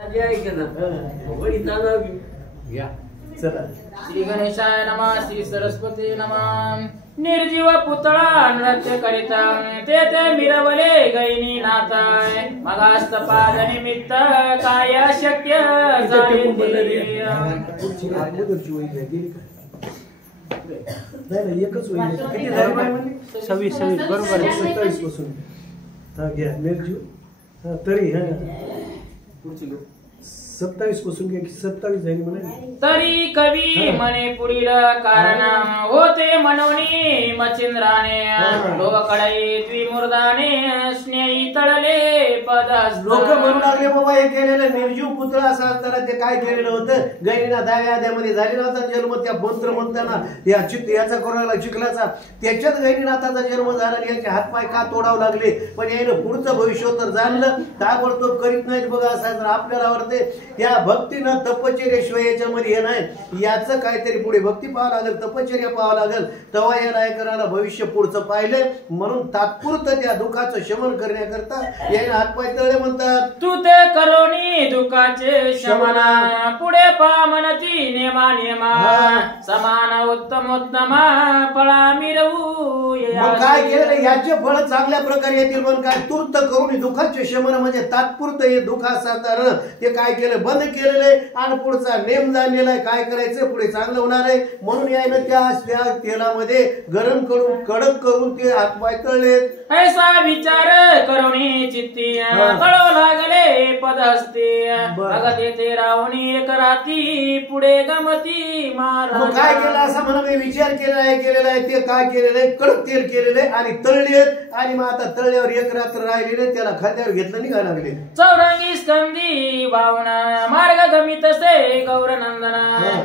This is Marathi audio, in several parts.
श्री गणेशाय नमः. श्री सरस्वती नमः. निर्जीव पुतळा नृत्य करिता ते मिरवले गैनी नाताय मगास्तपाद निमित्त काय शक्य एकच होईल 26 बरोबर 27 पासून घ्या निर्जीव तरी 27 पासून 27 झाली म्हणे. तरी कवी म्हणे पुढील कारण होते मनोनी मचिंद्राने लोकडे द्विमुर्दाने स्नेही तळले पद. लोक म्हणू लागले बाबा हे केलेलं निर्जीव पुतळा असं असताना ते काय केलेलं होतं. गैरीना दहाव्या आद्यामध्ये झालेला होता जन्म. त्या मंत्र म्हणताना याचा कोणाला चिखलाचा त्याच्यात गैरीनाथाचा जन्म झाला. याचे हातपाय का तोडावं लागले. पण यानं पुढचं भविष्य तर जाणलं ताबडतोब करीत नाहीत बघा. असं आपल्याला वाटते या भक्तीनं तपश्चर्याशिवाय याच्यामध्ये हे नाही. याचं काहीतरी पुढे भक्ती पाहावं लागेल तपश्चर्या पाहावं लागेल तेव्हा या नायकराला भविष्य पुढचं पाहिलं. म्हणून तात्पुरतं त्या दुःखाचं शमन करण्याकरता याने हातपाय तळले म्हणतात. तू ते करोनी दुःखाचे शमना पुढे पा म्हणती नेमा नेमा समान उत्तमोत्तमा फळा मिरवू. काय केलं याचे फळ चांगल्या प्रकारे येतील. पण काय तूर्त करून दुःखाचे शमन म्हणजे तात्पुरतं हे दुःख असताना ते काय केलं बंद केलेलं आहे आणि पुढचा नेम जाणलेला आहे. काय करायचं पुढे चांगलं होणार आहे. म्हणून यानं त्या तेलामध्ये गरम करून कडक करून ते हातपाय तळलेत. ऐसा विचार करुणी चित्ती कळो लागले पदहस्ते भगते ते रावणी एक राती पुढे गमती महाराज. काय केलं असं म्हणा विचार केलेला आहे ते काय केलेलं आहे कडक तेल केलेलं आहे आणि तळलेत. आणि मग आता तळल्यावर एक रात्र राहिलेले त्याला खांद्यावर घेतलं निघायला लागले. चौरंगी स्कंदी भावना मार्ग गमित से गौरनंदना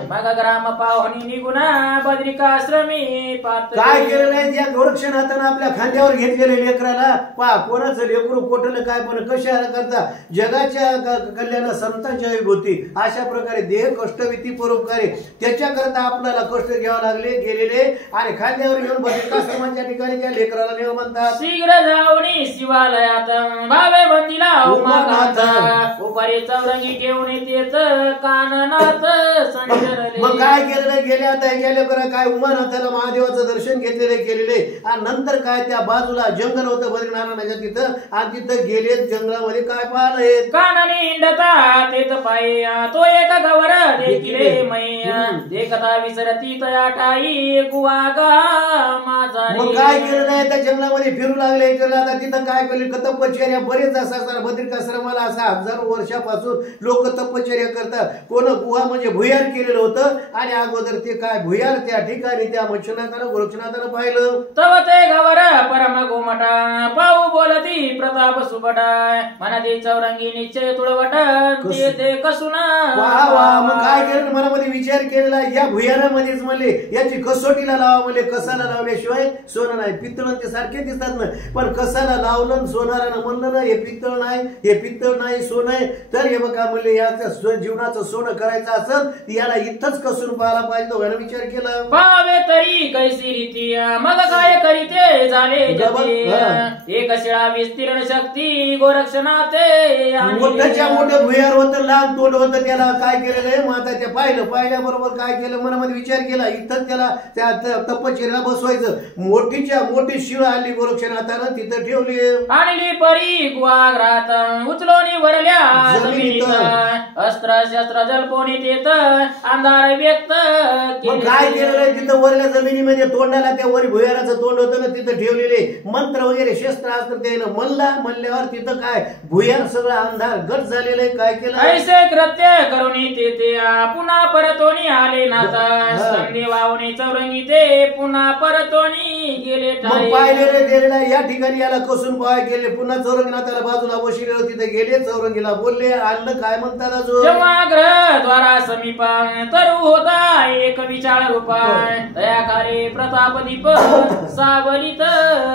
मग ग्राम पाहुणी निगुणा बद्रिकाश्रमी पात्र. काय केलेलं आहे त्या गोरक्षनाथानं आपल्या खांद्यावर घेतलेले लेकराला पा कोणाचं लेकरू कोटलं काय पण कशा करता जगाच्या कल्याण संतांच्या विभूती अशा प्रकारे देह कष्टविती परोपकारी त्याच्याकरता आपल्याला कष्ट घ्यावं लागले गेलेले आणि खांद्यावर घेऊन बद्रिकाश्रमाच्या ठिकाणी त्या लेकराला नेव म्हणतात. शीघ्र जाऊनी शिवालयात भावे बंदिला उमानाथ उपरी चौरंगी घेऊन येतेच काननाथ संचरले. मग काय केलेलं गेल्या आता गेले काय उमानाथाला महादेवाचं दर्शन घेतलेले केलेले आणि नंतर काय त्या बाजूला जंगल होतं बद्रीनारायणाच्या तिथं आणि तिथं गेले जंगलामध्ये काय पाहिलं काननी हिंडता तेथ पाय तो एक गवर देखिले मैया देखता विसरती तया ठाई गुवागा माझा. मग काय केलेलं आहे त्या जंगलामध्ये फिरू लागले केलं. आता तिथं काय केलं तपश्चर्या बरेच असतात बद्रिकाश्रमाला असा हजारो वर्षापासून लोक तपश्चर्या करतात. कोण गुहा म्हणजे भुयार केलेलं होतं आणि अगोदर ते काय भुयार त्या ठिकाणी त्या मच्छनाथानं गोरक्षनाथानं पाहिलं. तव ते गवर परम गोमटा पाऊ बोलती प्रताप सुबटा मनादी चौरंगी निश्चय तुळवट ते कसुना. मग काय केलं मनामध्ये विचार केलेला या भुयारामध्येच म्हणले याची कसोटीला लावा म्हणले. कसाला लावल्याशिवाय सोनं नाही. पित्तळ ते सारखे दिसतात ना पण कसाला लावलं सोनारानं म्हणलं ना हे पित्तळ नाही सोनं आहे. तर हे बघा म्हणले याच्या जीवनाचं सोनं करायचं असेल याला इथंच कसून पाहायला पाहिजे. दोघांना विचार केला पावे तरी कैसी रीती मग काय करीते झाले एक शिळा विस्तीर्ण शक्ती गोरक्षनाथे. मोठ्याच्या मोठं भुयार होतं लहान तोंड होतं त्याला काय केलेलं आहे मग आता ते पाहिल्याबरोबर काय केलं मनामध्ये विचार केला इथंच त्याला त्या तपश्चर्याला बसवायचं. मोठीच्या मोठी शिळ आली गोरक्षनाथानं तिथं ठेवली आणली परी गुहाग्रात उचलोनी वरल्या अस्त्र शस्त्र जलपोनी तेत अंधार व्यक्त. काय केलेलं आहे तिथं वरल्या जमिनीमध्ये तोंडाला त्या वरी भुयाराचं तोंड होतं ना तिथं ठेवलेले मंत्र वगैरे शस्त्र असतं त्यानं म्हणल्यावर तिथं काय भुयार सगळं अंधार गट झालेलं आहे. काय केलं ऐसे कृत्य करून ते पुन्हा परतोनी आले नाथा संधी वावणी चौरंगी ते पुन्हा परतोनी गेले. पाहिलेले गेलेला या ठिकाणी याला कसून पाहाय गेले. पुन्हा चौरंगीनाथाला बाजूला बसले तिथे गेले चौरंगीला बोलले आणलं काय म्हणतात अजून जेव्हा ग्रह द्वारा समीपा तरु होता एक विचार रूपा दयाकारे प्रताप दीप सावलित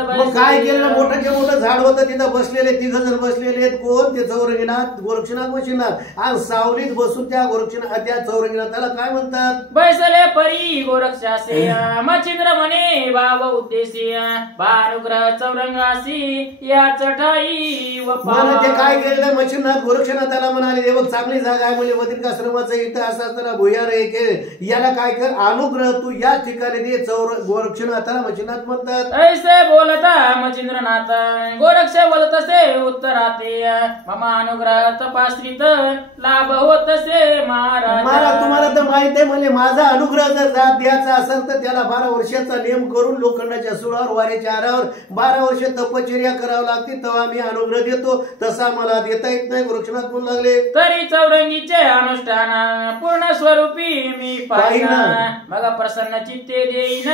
मग काय केलं मोठं मोठं झाड होतं तिथं बसलेले 3 जण बसलेले आहेत कोण ते चौरंगीनाथ गोरक्षनाथ वशिनाथ आणि सावलीत बसून त्या त्या चौरंगीनाथाला काय म्हणतात बैसले परी गोरक्षासे मच्छिंद्र म्हणे बाब उद्देशी भानुग्रह चौरंगासी या चटाई व मला ते काय केलं मच्छिंद्रनाथ गोरक्षनाथाला म्हणाले हे बघ चांगली जागा आहे म्हणजे बद्रिकाश्रमाचं इथं असं असताना भुयार आहे याला काय कर अनुग्रह तू या ठिकाणी दे गोरक्षनाथाला मच्छिंद्रनाथ म्हणतात ऐसे बोलता मच्छिंद्रनाथ गोरक्ष बोलत असे उत्तराते मम अनुग्रह तपाश्रित लाभ होत असे महाराज तुम्हाला तर माहित आहे म्हणजे माझा अनुग्रह जर द्यायचा असेल तर त्याला 12 वर्षाचा नियम करून लोखंडाच्या सुळावर वाऱ्याच्या आरावर 12 वर्ष तपश्चर्या करावं लागते तेव्हा मी अनुग्रह देतो तसा मला देता येत नाही गोरक्षनाथ म्हणू लागले तरी चौरंगीचे अनुष्ठान पूर्ण स्वरूपी मी पाहिना मग प्रसन्न चित्ते देईन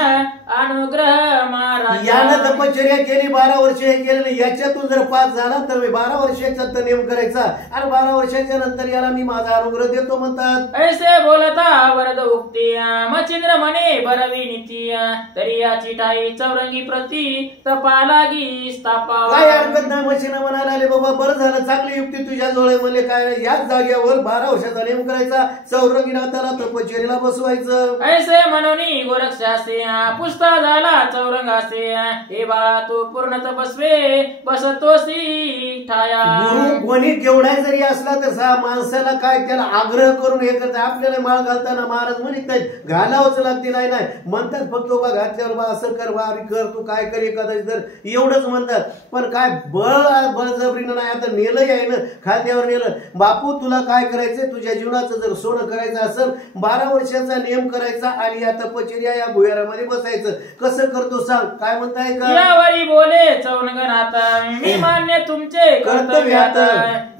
अनुग्रह महाराज यानं तपश्चर्या केली 12 वर्ष हे केलं याच्यातून जर पास झाला तर मी 12 वर्षाचा नियम करायचा आणि 12 वर्षाच्या नंतर याला मी माझा अनुग्रह देतो म्हणतात ऐसे बोलता वरद उक्ती मच्छिंद्र म्हणे बरवी नीती तरी याची ठाई चौरंगी प्रती तपा लागी स्थापा काय हरकत नाही मच्छिंद्र म्हणायला आले बाबा बरं झालं चांगली युक्ती तुझ्या जवळ म्हणजे काय याच जागेवर 12 वर्षाचा नियम करायचा चौरंगीनाथाला तपश्चर्याला बसवायचं ऐसे म्हणून गोरक्षासे पुस्ता झाला चौरंगासे हे बाळा तू पूर्ण तपस्वे बसतोसी ठाया गुरु कोणी केवढा जरी असला तर माणसाला काय त्याला आग्रह करून हे करतात आपल्याला माळ घालताना महाराज म्हणत नाहीत घालावंच लागते नाही म्हणतात फक्त बा घातल्यावर बा असं कर वारी कर तू काय कर एखादं तर एवढंच म्हणतात पण काय बळजबरीनं नाही आता नेलंही आहे ना खांद्यावर नेलं बापू तुला काय करायचंय तुझ्या जीवनाचं जर सोनं करायचं असेल 12 वर्षाचा नियम करायचा आणि या तपश्चर्या या भुयारामध्ये बसायचं कसं करतो सांग काय म्हणताय का यावरी बोले चौरंगनाथ मी मान्य तुमचे कर्तव्य आता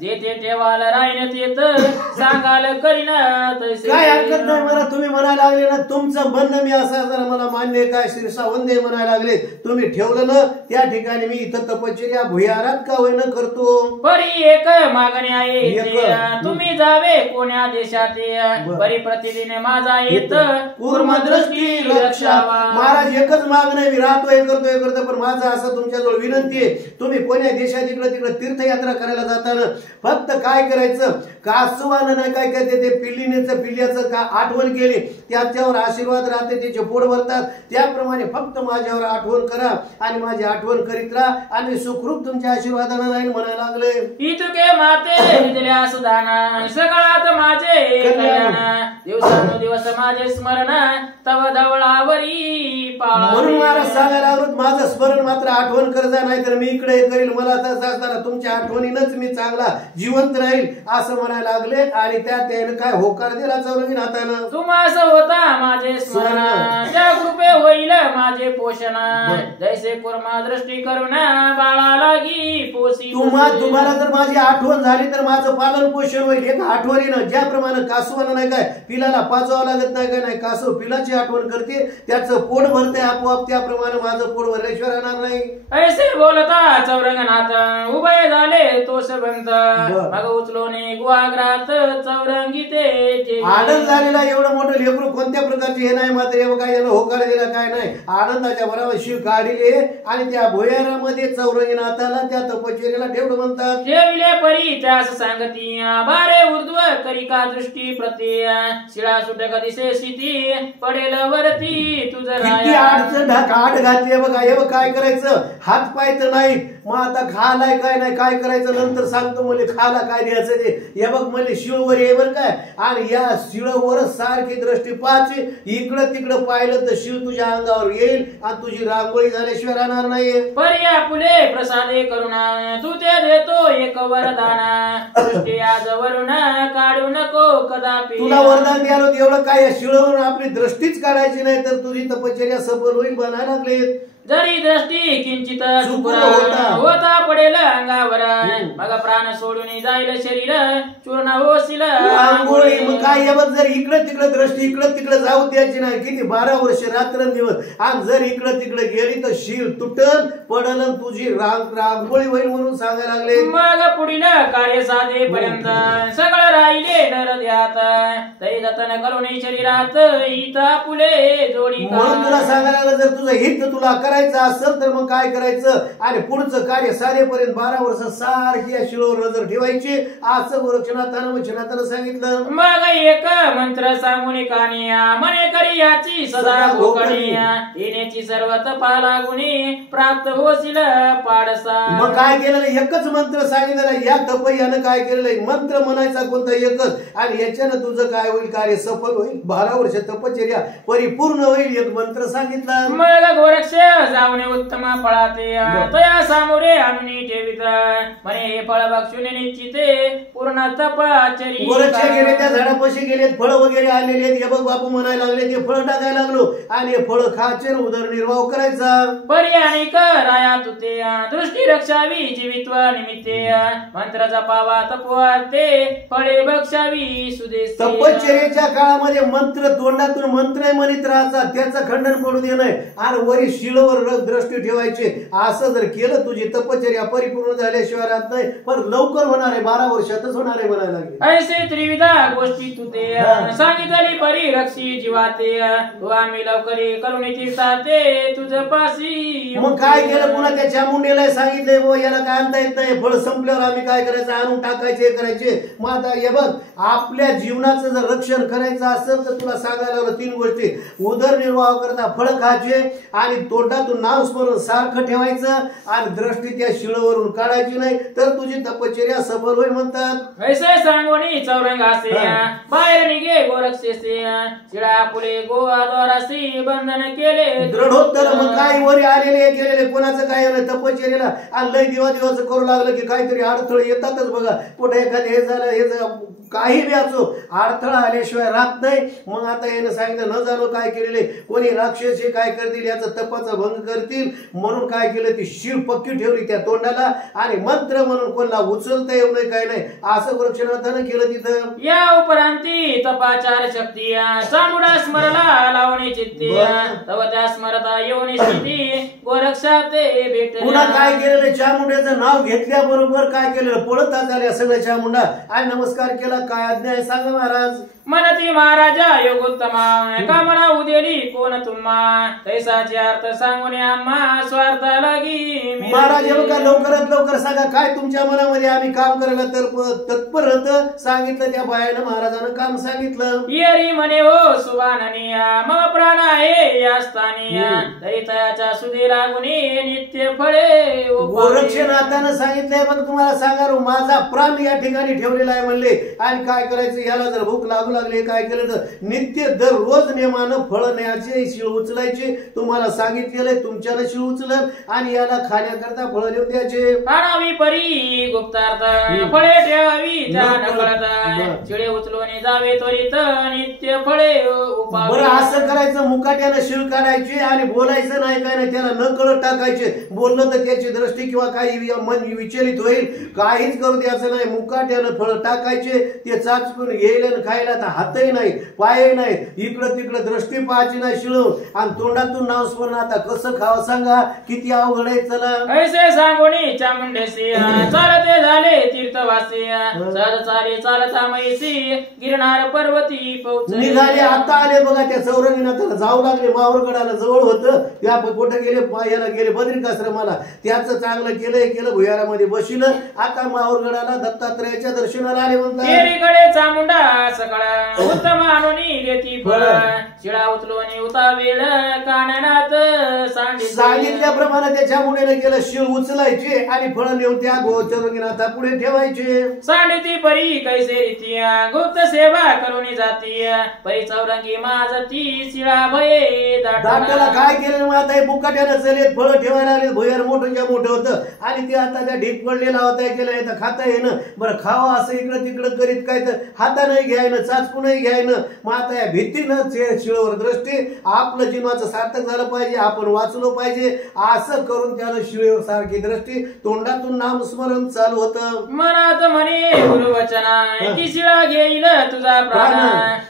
जे ते ठेवायला राहण्यात येत सांगाल करीना काय हरकत नाही मला तुम्ही म्हणायला लागले ना तुमचं बंध मी असा जरा मला मान्य काय श्रीसा वंदे म्हणायला लागले तुम्ही ठेवलं ना त्या ठिकाणी मी इथं तपश्चर्या भुयारात का होईना करतो परी एक मागणी आहे तुम्ही जावे कोण्या देशात परी प्रतिदिन माझा येत कूर्मदृष्टी रक्षावा महाराज एकच मागणं मी राहतो हे करतो पण माझं असं तुमच्याजवळ विनंती आहे तुम्ही कोण्या देशात तिकडे तीर्थयात्रा करायला जाताना फक्त काय करायचं कासवानं नाही काय ते पिल्ल्याचं का आठवण केली त्याच्यावर आशीर्वाद राहते त्याचे पोट भरतात त्याप्रमाणे फक्त माझ्यावर आठवण करा आणि माझी आठवण करीत राहा आणि सुखरूप तुमच्या आशीर्वादानं राहील म्हणायला लागले इतके माते दिल्या सुदाना सकाळात माझे दिवसानुदिवस माझे स्मरण तव जवळावरी म्हणून मला सांगायला आवडत माझं स्मरण मात्र आठवण करता नाही तर मी इकडे करील मला तसं असताना तुमच्या आठवणीनच मी चांगला जिवंत राहील असं म्हणायला लागले आणि त्याने काय होकार दिला चौरंगीनाथानं तुम्हास होता माझे स्मरण त्या कृपे होईल माझे पोषण जैसे कुर्मा दृष्टी करून बाळा लागी पोसी तुम्हाला जर माझी आठवण झाली तर माझं पालन पोषण होईल एक आठवणीनं ज्याप्रमाणे कासवानं नाही काय पिलाला पाचवावं लागत नाही काय नाही कासव पिलाची आठवण करते त्याचं पोट भरते आपोआप त्याप्रमाणे माझं पोट भरल्याशिवाय राहणार नाही ऐसे बोलता चौरंगनाथ उभय झाले तो सबंध मग उचलोने गुहाग्रात चौरंगी ते आनंद झालेला एवढं मोठं लेकरू कोणत्या प्रकारचे हे नाही मात्र एवढं काय यानं होकार दिला काय नाही आनंदाच्या बरोबर शिव काढिले आणि त्या भुयारामध्ये चौरंगीनाथाला त्या तपश्चर्याला ठेवलं म्हणतात ठेवले परी त्यास सांगती बारे ऊर्ध्व करी का दृष्टी प्रती शिळा सुटक दिसे स्थिती पडेल वरती तुझं किती अडचण आठ घातली बघा हे बघ काय करायचं हात पाय तर नाही मग आता खालाय काय नाही काय करायचं नंतर सांगतो मला खाला काय द्यायचं ते हे बघ मला शिळवर ये बर काय आणि या शिळवर सारखी दृष्टी पाहायची इकडं तिकडं पाहिलं तर शिव तुझ्या अंगावर येईल आणि तुझी रांगोळी झाल्याशिवाय राहणार नाही पर्या फुले प्रसादे करुणा तू ते देतो एक वरदाना दृष्टी आज वरुण काढू नको कदापि तुला वरदान द्यायला एवढं काय शिळवरून आपली दृष्टीच काढायची नाही तर तुझी तपश्चर्या सफल होईल म्हणायला लागले जरी दृष्टी किंचित होता पडेल अंगावर मग प्राण सोडून जाईल शरीर चूर्ण होशील आंघोळी मग काय जर इकडं तिकडं दृष्टी इकडं तिकडं जाऊ द्यायची नाही किती 12 वर्ष रात्रंदिवस आणि जर इकडं तिकडे गेली तर शील तुटल पडल तुझी रांगोळी होईल म्हणून सांगायला लागले मग पुढील कार्य साधे पर्यंत सगळं राहिले नर द्यात तै जतन करुणी शरीरात इता फुले जोडी म्हणून तुला सांगायला लागलं, जर तुझं हित तुला करायचं असेल तर मग काय करायचं, आणि पुढचं कार्य सारेपर्यंत 12 वर्ष सारखी या शिळोवर नजर ठेवायची, असं गोरक्षनाथानं वचनाथानं सांगितलं. मग एक मंत्र सांगून कानिया मने करी याची सदा गोकणिया येण्याची सर्व तपा लागुनी प्राप्त होशील पाडसा. मग काय केलेलं, एकच मंत्र सांगितलेला. या तपय्यानं काय केलेलं, मंत्र म्हणायचा कोणता एकच, आणि याच्यानं तुझं काय होईल, कार्य सफल होईल, 12 वर्ष तपश्चर्या परिपूर्ण होईल. एक मंत्र सांगितला. मग गोरक्ष जाऊन उत्तम फळाते तया सामोरे आणून ठेवित म्हणे हे फळ बक्षुने निश्चिते पूर्ण तपश्चर्या. गोरक्ष गेले त्या झाडापाशी गेले, फळ वगैरे आलेले आहेत. हे बघ बापू म्हणायला लागले, ते फळ टाकायला लागलो आणि हे फळ खायचे, उदरनिर्वाह करायचा. पर्याणी कराया तुते दृष्टी रक्षावी जीवित्व निमित्ते मंत्र जपावा तपवार्ते फळे बक्षावी सुदेश. तपश्चर्येच्या काळामध्ये मंत्र तोंडातून मंत्र म्हणत राहायचा, त्याचं खंडन पडू दे नाही, आणि वरी शिळवर दृष्टी ठेवायची. असं जर केलं तुझी तपश्चर्या परिपूर्ण झाल्याशिवाय राहत नाही, पण लवकर होणार आहे, 12 वर्षातच होणार आहे म्हणायला लागले. ऐसे त्रिविधा गोष्टी तुते सांगितली परी रक्षी जीवाते आम्ही लवकरी करुणी तीर्थाते तुझ पाशी. मग काय केलं, पुन्हा त्या चामुंडेला सांगितलंय, वो याला काय आणता येत नाही, फळ संपल्यावर आम्ही काय करायचं, आणून टाकायचे करायचे. मग आता हे बघ, आपल्या जीवनाचं जर रक्षण करायचं असेल तर तुला सांगायला लागलं 3 गोष्टी. उदरनिर्वाह करता फळ खायचे, आणि तोंडातून नाव स्मरण सारखं ठेवायचं, आणि दृष्टी त्या शिळवरून काढायची नाही, तर तुझी तपश्चर्या सफल होईल म्हणतात. ऐसे सांगोनी चौरंगासे बाहेर निघे गोरक्षेसे शिळा फुले गोवाद्वारासी बंधन केले दृढोत्तर. मग काय वरी आलेले केलेले कोणाचं काय तपश्चर्याला, आणि लय दिवस करू लागलं की काहीतरी अडथळे येतातच बघा. कुठे एखादं हे झालं हे काही बी असो, अडथळा आल्याशिवाय राहत नाही. मग आता यानं सांगितलं, न जाणो काय केलेले, कोणी राक्षस काय करतील, याचा तपाचा भंग करतील, म्हणून काय केलं, ती शीळ पक्की ठेवली त्या तोंडाला, आणि मंत्र म्हणून कोणाला उचलता येऊ नये काय नाही, असं वृक्षनाथानं केलं तिथं. या उपरांती तपाचार शक्ती चामुडा स्मरला लावणी चित्ती तव त्या स्मरता येऊन स्थिती गोरक्षाते भेट. पुन्हा काय केलेलं, चामुंड्याचं नाव घेतल्याबरोबर काय केलेलं, पळत आल्या सगळ्या चामुंडा, आणि नमस्कार केला. काय आज्ञा आहे सांगा महाराज. मनती महाराजा योगोत्तमा कामना उदेली कोण तुम्हा तैसाचे अर्थ सांगून आम्हा स्वार्थ लागी. महाराज बघा, लवकरात लवकर सांगा काय तुमच्या मनामध्ये, आम्ही काम करायला तत्पर होत. सांगितलं त्या बायानं, महाराजानं काम सांगितलं. येरी म्हणे हो सुवाननिया मम प्राण आहे या स्थानी तरी तयाच्या सुधी लागुनी नित्य फळे. गोरक्षनाथानं सांगितलंय, बघ तुम्हाला सांगा, माझा प्राण या ठिकाणी ठेवलेला आहे म्हणले, आणि काय करायचं, याला जर भूक लागू लागले काय केलं तर नित्य दररोज नेमानं फळ न्यायचे, शिळ उचलायचे. तुम्हाला सांगितलेलं तुमच्याला शिळ उचलन, आणि याला खाण्याकरता फळ नेऊन द्यायचे. आणावी परी गुप्तार्थ फळे ठेवावी त्या नकळत शिळे उचलून जावे त्वरित नित्य फळे उपावे. बरं असं करायचं, मुकाट्यानं शिळ काढायची, आणि बोलायचं नाही काय नाही, त्याला न कळत टाकायचे. बोललं तर त्याची दृष्टी किंवा काही मन विचलित होईल, काहीच करू द्यायचं नाही. मुकाट्यानं फळ टाकायचे, ते चाचपून येईल, खायला हातही नाही पायही नाही, इकडं तिकडं दृष्टी पाहायची नाही शिळून, आणि तोंडातून नाव स्मरण. आता कसं खावं सांगा, किती अवघड आहे. चला ऐसे सांगोनी चामुंडेसी चालते झाले तीर्थवासी सहज चाले चालता मैसी गिरणार पर्वती पोहोचले. निघाले आता आले बघा, त्या चौरंगीनाथाला जाऊ लागले. माहूरगडाला जवळ होतं, त्या कुठे गेले, याला गेले बद्रिकाश्रमाला. त्याचं चांगलं केलं, भुयारामध्ये बसिलं. आता माहूरगडाला दत्तात्रयाच्या दर्शनाला आले म्हणतात. चामुंडा सकाळ उत्तम आणूनी देती फळ शिळा उचलून उतावेल काननात सांगितल्याप्रमाणे त्याच्या मुलीने केलं. शिळ उचलायचे आणि फळ नेऊन त्या गोचरंगीनाथा पुढे ठेवायचे. सांडिती परी कैसे रीती गुप्त सेवा करून जाती परी चौरंगी माझती शिळा भये दाटाला काय केलं मग आता बुकाट्यानं चलेत फळ ठेवायला आले. भुयार मोठं होतं, आणि ते आता त्या ढीक पडलेला होता, केलं नाही तर खाता येणं. बरं खावा असं इकडं तिकडं करीत काय तर हाताने घ्यायनं, चाचपूनही घ्यायनं. मग आता या भीतीनं शिळवर दृष्टी आपलं जीवनाचं सार्थक झालं पाहिजे, आपण वाचलो पाहिजे. पाहिजे असं करून त्यानं शिळेवर सारखी दृष्टी तोंडातून नामस्मरण चालू होतं. मनात म्हणे गुरुवचना ती शिळा घेईल तुझा प्राण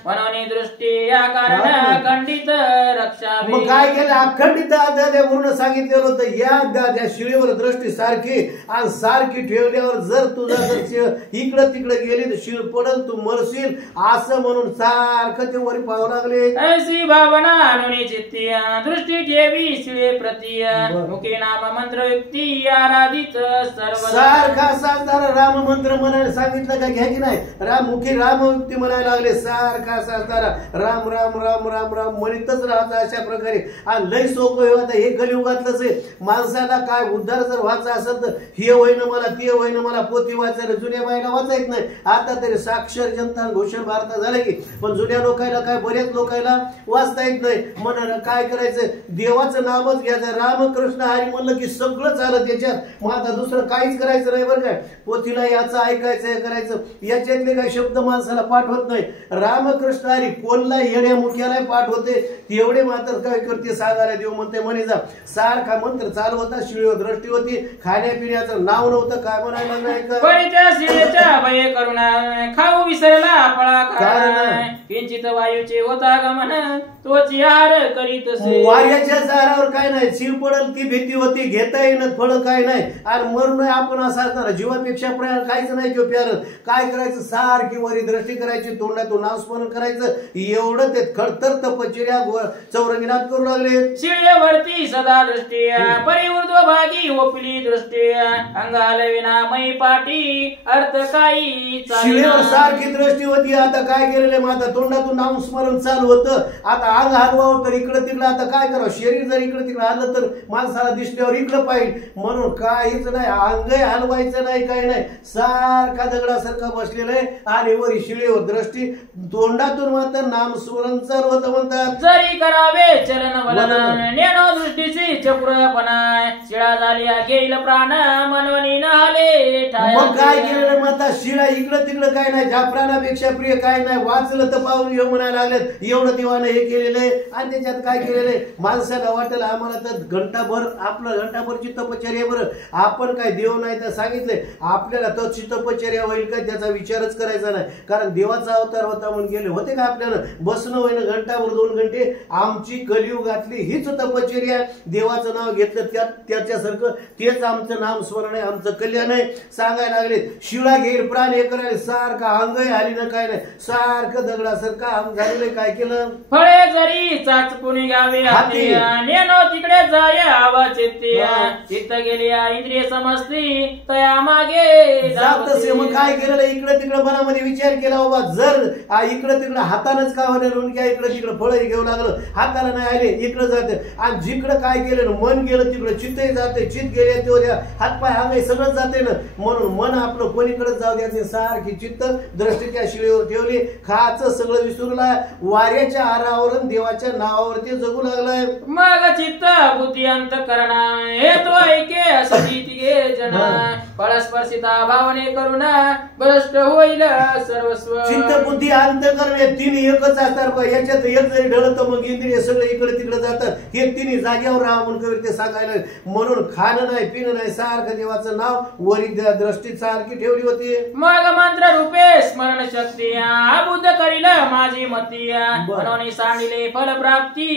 म्हणून दृष्टी या कारण खंडित रक्षा. मग काय केलं अखंडित पूर्ण सांगितलेलं होतं या शिळेवर दृष्टी सारखी आणि सारखी ठेवल्यावर जर तुझा जर इकडं तिकडं गेली तर शिळ पडल तू मरशील असं म्हणून सारखं ते वरी पाहू लागले. ऐसी भावना अनुनी चित्ती दृष्टी ठेवी शिळे प्रती मुखे नाम मंत्र युक्ती आराधित सर्व. सारखा साधणारा राम मंत्र म्हणायला सांगितलं का घ्यायची नाही. मुखी राम युक्ती म्हणायला लागले. सारखा साधणारा राम राम राम राम राम म्हणतच राहता अशा प्रकारे. आणि लय सोपं होतं हे कलियुगातलंच आहे. माणसाला काय उद्धार जर व्हायचा असेल तर हे होईन मला ते होईन मला पोथी वाचायला जुन्या बाईला वाचायत नाही. आता तरी साक्षर जनता घोषण भारतात झालं की पण जुन्या लोकांना काय बरेच लोकांना वाचता येत नाही. म्हणून काय करायचं देवाचं नामच घ्यायचं. रामकृष्ण हरी म्हणलं की सगळं झालं त्याच्यात. मग आता दुसरं काहीच करायचं नाही बरं काय. पोथीला याचं ऐकायचं हे करायचं याच्यातले काही शब्द माणसाला पाठ होत नाही. रामकृष्ण हरी कोणला येण्या मुख्याला पाठ होते तेवढे मात्र काय करते सांगायला देव म्हणते म्हणे जा. सारखा मंत्र चालू होता. शिळीवर दृष्टी होती. खाण्यापिण्याचं नाव नव्हतं. काय म्हणायला भय करुणा खाऊ विसरला फळा किंचित वायूचे होता गमन तोच यार करीत. वाऱ्याच्या दारावर काय नाही. शिव पडल ती भीती होती. घेता येणं फळ काय नाही. आणि मरून आपण असं असणार जीवापेक्षा प्रयाण काहीच नाही. किंवा प्यार काय करायचं सारखी वरी दृष्टी करायची. तोंडातून नामस्मरण करायचं. एवढं ते खडतर तपश्चर्या चौरंगीनाथ करू लागले. शिळेवरती सदा दृष्टी परिवृद्ध भागी ओपली दृष्टी अंगाला विनामयी पाठी अर्थ काही. शिळेवर सारखी दृष्टी होती. आता काय केलेलं माता तोंडातून नामस्मरण चालू होतं. आता अंग हलवावं तर इकडं तिकडं आता काय करावं. शरीर जर इकडं तिकडं हललं तर माणसाला दिसल्यावर इकडं पाहिजे म्हणून काहीच नाही. अंगही हलवायचं नाही काही नाही. सारखा दगडासारखा बसलेला आहे. आणि वरी शिळेवर दृष्टी तोंडातून मात्र नामस्मरण चालू होतं. म्हणतात जरी करावे चलन वलन नेनो दृष्टीची चपुरपणा शिळा झाली घेईल प्राण मनवनी नाले. मग काय केलेलं माता शिळा इकडं तिकडं काय नाही. ज्या प्राणापेक्षा प्रिय काय नाही. वाचलं तर पाहून घेऊ म्हणायला लागलेत. एवढं देवानं हे केलेलं आहे. आणि त्याच्यात काय केलेलं आहे माणसाला वाटेल आम्हाला तर घंटाभर आपलं घंटाभरची तपश्चर्या बरं आपण काय देव नाही तर सांगितलंय आपल्याला तशी तपश्चर्या होईल का त्याचा विचारच करायचा नाही. कारण देवाचा अवतार होता म्हणून गेले होते का आपल्याला बसणं होईन घंटाभर 2 घंटे. आमची कलियुगातली हीच तपश्चर्या. देवाचं नाव घेतलं त्याच्यासारखं तेच आमचं नाम स्मरण आहे. आमचं कल्याण आहे. सांगायला लागले शिळा घेईल प्राण हे करायला सारखा अंगही आली ना काय नाही. सारखं दगडासारखं अंग झालेलं. काय केलं फळे जरी चाचपुनी घ्यावे हाती नेनो तिकडे जाय आवाज येते चित्त गेली इंद्रिय समजती तया मागे जात. मग काय केलेलं इकडे तिकडे मनामध्ये विचार केला बाबा जर इकडे तिकडे हातानच का होणार इकडे तिकडे फळ घेऊ लागलं हाताला नाही आले इकडे जाते. आणि जिकडे काय केलं मन गेलं तिकडे चित्तही जाते. चित्त गेले तेवढ्या हातपाय अंगही सगळं जाते ना. म्हणून मन आपलं कोणीकडे जाऊ द्यायचे. सारखी चित्त दृष्टी त्या शिळेवर ठेवली. खाचं सगळं विसरूला. वाऱ्याच्या आरावरून देवाच्या नावावरती जगू लागलाय. मग चित्त बुद्धी अंतकरणा हे तो ऐके सती तिघे जन परस्पर्शिता भावने करुणा भ्रष्ट होईल सर्वस्व. चित्त बुद्धी अंतकरण हे तीन एकच असतात. याच्यात एक जरी ढळत मग इंद्रिय सगळे इकडे तिकडे जातात. हे तिन्ही जागेवर राहा म्हणून ते सांगायला. म्हणून खाणं नाही पिणं नाही सारखं देवाचं नाव वरी दृष्टी सारखी ठेवली होती. मग मंत्र रूपे स्मरण शक्ती अबुद्ध करील माझी मती म्हणून सांडिले फल प्राप्ती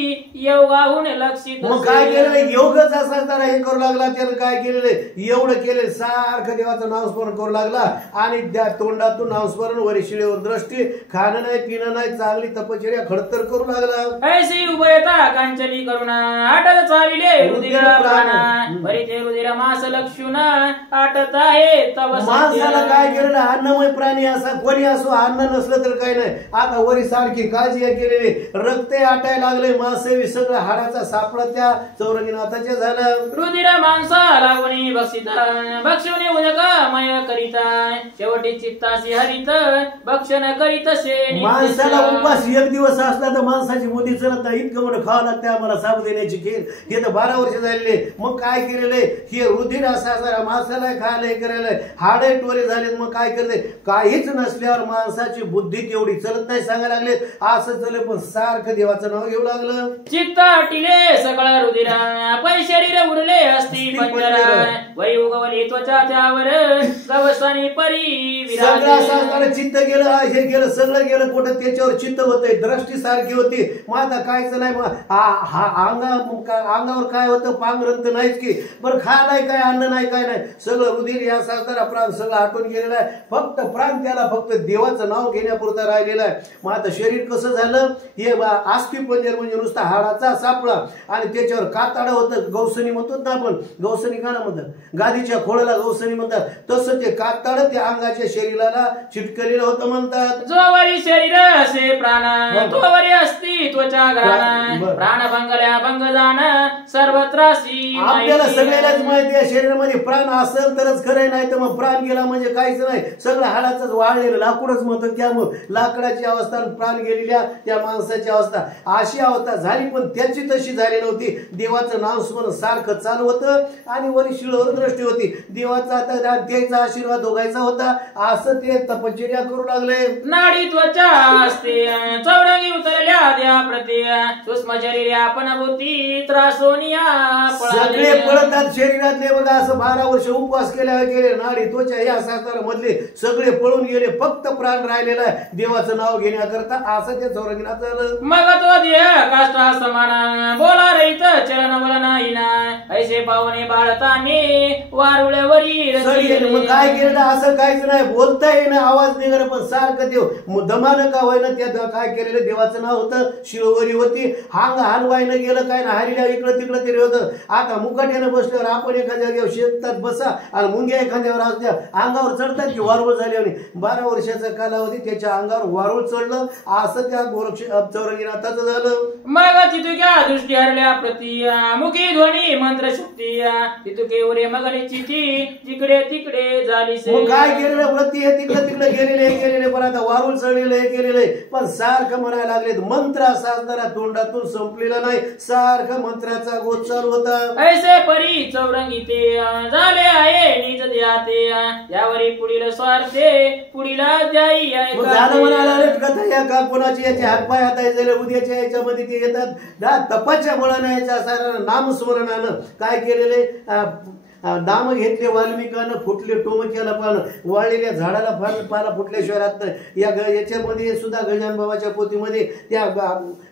योगाहून लक्षित. मग काय केलेलं योगच असा त्याला हे करू लागला. त्याला काय केलेलं एवढं केलं सारखं देवाचं नामस्मरण करू लागला. आणि त्या तोंडातून नामस्मरण वरी शिळेवर दृष्टी खाणं नाही पिणं नाही चांगली तपश्चर्या खडतर करू लागला. ऐसी उभयता कांचनी करुणा आटत चालिले रुधिर प्राण वरी ते रुधिर मास लक्षुण आटत आहे तव. माणसाला काय केलेलं अन्नमय प्राणी असा कोणी असो अन्न नसलं तर काय नाही. आता वरी सारखी काळजी केलेली रक्त आटायला लागले. मासे सगळं हाडाचा सापडा त्या चौरंगीनाथाच्या झालं. रुधिर माणसा लागून बक्षित बक्षू शिवने उदका मय करिता शेवटी चित्तासी हरित भक्षण करीत से माणसाला उपास एक दिवस असला तर माणसाची बुद्धी चलत नाही. इतकं मोठं खावं लागतं आम्हाला साबू देण्याची खेळ. हे तर 12 वर्ष झालेले. मग काय केलेलं आहे? हे रुधिर असा माणसाला खायला हे करायला हाडे टोरे झालेत. मग काय करते? काहीच नसल्यावर माणसाची बुद्धी तेवढी चलत नाही सांगायला लागले. असं चले पण सारखं देवाचं नाव घेऊ लागलं. चित्त टिले सकळ रुधिरा पण शरीर उरले असती पंजरा वरी उगवली त्वचा त्यावर गवसनी परी सगळं चित्त गेलं हे गेलं सगळं गेलं कुठं त्याच्यावर चित्त होतंय. दृष्टी सारखी होती. मग आता कायच नाही. अंगावर काय होतं? पांघरंत नाहीच की. बरं खायलाय काय? अन्न नाही काय नाही. सगळं रुधिर या सासदारा प्राण सगळं आटून गेलेलं आहे. फक्त प्राण त्याला फक्त देवाचं नाव घेण्यापुरता राहिलेला आहे. मग आता शरीर कसं झालं? हे आस्ती पंजर म्हणजे नुसता हाडाचा सापळा आणि त्याच्यावर कातडं होतं. गौसनी म्हणतो ना आपण. गौसनी का म्हणतात? गादीच्या खोडाला गौसनी म्हणतात. तसं ते कातडं त्या अंगाच्या शरीराला चिटकलेलं होतं म्हणतात. जोवरी शरीर असे प्राण तोवरी असती त्वचा घराण प्राण भंगल्या भंग जाण सर्वत्रासी. आपल्याला सगळ्यालाच माहिती आहे शरीरामध्ये प्राण असेल तरच खरं नाही तर मग प्राण गेला म्हणजे काहीच नाही. सगळं हाडाच वाळलेलं लाकूडच म्हणतो. त्यामुळे लाकडाची अवस्था प्राण गेलेल्या त्या माणसाची अवस्था अशी अवस्था झाली. पण त्याची तशी झाली नव्हती. देवाचं नाव स्मरण सारखं चालू होतं आणि वरी शिळवर दृष्टी होती. देवाचा आता त्याचा आशीर्वाद दोघायचा होता. असं ते तपश्चर्या करू लागले. नाडी त्वचा असते चौरंगी उतरल्या द्या प्रती सूक्ष्म शरीर आपण भूती त्रासोनिया सगळे पळतात शरीरातले. बघा असं 12 वर्ष उपवास केले नाडी त्वचा या सातारा मधले सगळे पळून गेले. फक्त प्राण राहिलेला आहे देवाचं नाव घेण्याकरता. असं ते चौरंगीनाथ झालं. मग तो देह काष्टा समान बोला रहित चलन बोला नाही ना ऐसे पावणे बाळताने वारुळ्यावरी मग काय केलं? असं काहीच नाही. बोलता येणं आवाज निघणं पण सारखं देव दमानं का व्हायला त्या काय केलेलं देवाचं नाव होतं. शिववरी होती. हांग हलवायनं गेलं काय ना हरिल्या इकडं तिकडं तरी होतं. आता मुकाट्यानं बसल्यावर आपण एखाद्या जागेवर शेतात बसा आणि मुंग्या एखाद्यावर असल्या अंगावर चढतात की वारुळ झाल्यावर 12 वर्षाचा कालावधी त्याच्या अंगावर वारुळ चढलं. असं त्या गोरक्ष चौरंगीनाथाचं झालं. मग तितुक्या दृष्टी हरल्या प्रती मुखी ध्वनी मंत्र शक्ती तितुके उरे मगनी चिठी जिकडे तिकडे झाली. मग काय केलेलं प्रती हे तिकडे तिकडे गेलेले पण आता वारुळ चढलेलं हे केलेलं पण सारखं म्हणायला लागले. मंत्र असा जरा तोंडातून संपलेला नाही. सारखं मंत्राचा गोच चालू होता. ऐसे परी चौरंगी ते झाले आहे निज द्याते यावरी पुढील स्वार्थे पुढीला जाई झालं म्हणायला कथा या का कोणाची याचे हातपाय हाताय झाले. उद्याच्या याच्यामध्ये ते येतात तपाच्या बळानं याच्या सारा नामस्मरणानं काय केलेले नाम घेतले. वाल्मिकानं फुटले टोमक्याला पान वाळलेल्या झाडाला पाला फुटल्याशिवाय राहत नाही. याच्यामध्ये सुद्धा गजानन बाबाच्या पोथीमध्ये त्या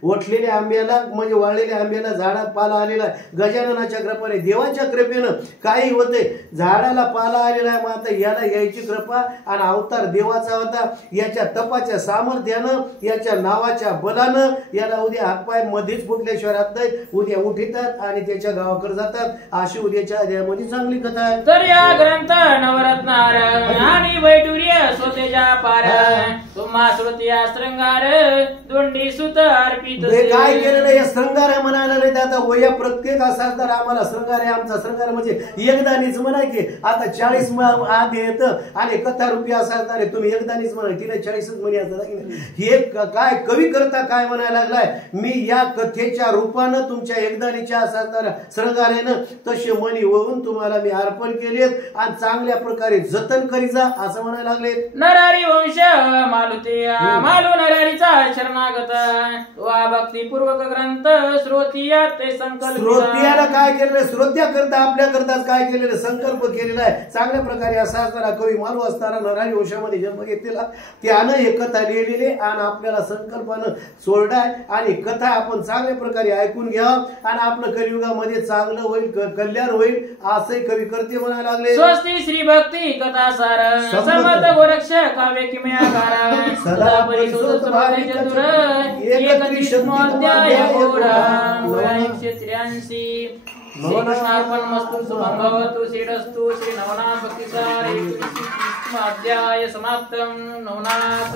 वठलेल्या आंब्याला म्हणजे वाळलेल्या आंब्याला झाडात पाला आलेला गजाननाच्या कृपेने देवाच्या कृपेनं काही होते. झाडाला पाला आलेला आहे. मग आता याला यायची कृपा आणि अवतार देवाचा होता. याच्या तपाच्या सामर्थ्यानं याच्या नावाच्या बलानं याला उद्या हातपाय मध्येच फुटल्याशिवाय राहत नाही. उद्या उठितात आणि त्याच्या गावाकडे जातात. अशी उद्याच्या अध्यायामध्ये चांगली कथा आहे. तर या ग्रंथ नवरत्नार आणि वैडूर्य स्वतेजा पार तुम्हा श्रुतिया श्रृंगार दोंडी सुत अर्पित. काय केलेलं या श्रृंगार म्हणायला रे. आता वया प्रत्येक असा तर आम्हाला श्रृंगार आहे. आमचा श्रृंगार म्हणजे एकदानीच म्हणा की आता 40 आधी येतं आणि कथा रूपी असा तर तुम्ही एकदानीच म्हणा की 40च म्हणे असतात. हे काय कवी करता काय म्हणायला लागलाय. मी या कथेच्या रूपानं तुमच्या एकदानीच्या असा तर श्रृंगारेनं तसे मनी होऊन तुम्हाला मी अर्पण केलेत आणि चांगल्या प्रकारे जतन करी जा असं म्हणायला लागले. नरारी वंश मालुते मालू नरारीचा शरणागत वा भक्तिपूर्वक ग्रंथ श्रोतिया ते संकल्प. श्रोत्याला काय केलेलं श्रोत्या करता आपल्या करताच काय केलेलं संकल्प केलेला आहे. चांगल्या प्रकारे असा असताना कवी मालू असताना नरारी वंशामध्ये जन्म घेतलेला त्यानं हे कथा लिहिलेली आणि आपल्याला संकल्पानं सोडलाय आणि कथा आपण चांगल्या प्रकारे ऐकून घ्यावं आणि आपलं कलियुगामध्ये चांगलं होईल कल्याण होईल असं कवी करते म्हणायला लागले. स्वस्ती श्री भक्ती कथा सार समर्थ गोरक्ष काव्य किमयाकार सदा परिशोध भारी चतुर 183 श्रीकृष्णार्पण मस्तु शुभं भवतु श्रीरस्तु श्री नवनाथ भक्तिसार 21 अध्याय समाप्तम. नवनाथ